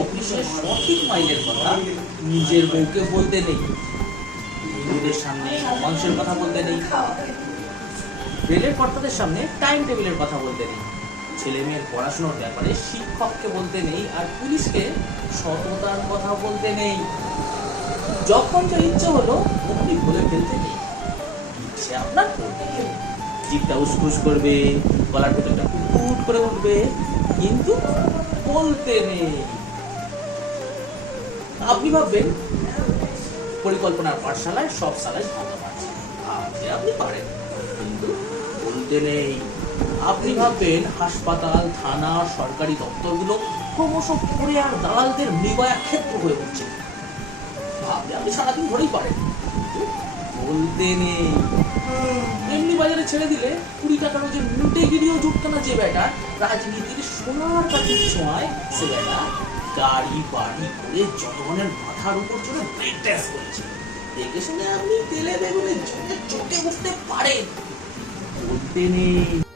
অফিসের সঠিক মাইলের কথা নিজের বউকে বলতে নেই, বন্ধুদের সামনে মানুষের কথা বলতে নেই, রেলের কর্তাদের সামনে টাইম টেবিলের কথা বলতে নেই, ছেলে মেয়ের পড়াশোনার ব্যাপারে শিক্ষককে বলতে নেই, আর পুলিশকে সততার কথা বলতে নেই। যখন যা ইচ্ছে হলো অমনি বলে ফেলতে নেই। সে আপনার জিভটা উসখুস করবে, গলার ভেতরটা কুট করে উঠবে, কিন্তু বলতে নেই। আপনি ভাববেন পরিকল্পনার পাঠশালায় সব সালায় ভালো পারছে, আপনি পারেন, কিন্তু বলতে নেই। আপনি ভাববেন হাসপাতাল, থানা, সরকারি দপ্তরগুলো ক্রমশ পড়ে আর দালালদের মৃগয়া ক্ষেত্র হয়ে উঠছে, ভাবলে আপনি সারাদিন ধরেই পারেন, কিন্তু বলতে নেই। এমনি বাজারে ছেড়ে দিলে 20 টাকার যে মিনিটে গিরিও জুটতো না যে বেটা রাজনীতির সোনার কাঠির ছোঁয়ায়, সে বেটা গাড়ি বাড়ি করে জনগণের মাথার উপর চড়ে ব্রেক ড্যান্স করেছে। দেখে শুনে আপনি তেলে বেগুনে চোখে উঠতে পারেন, বলতে নেই।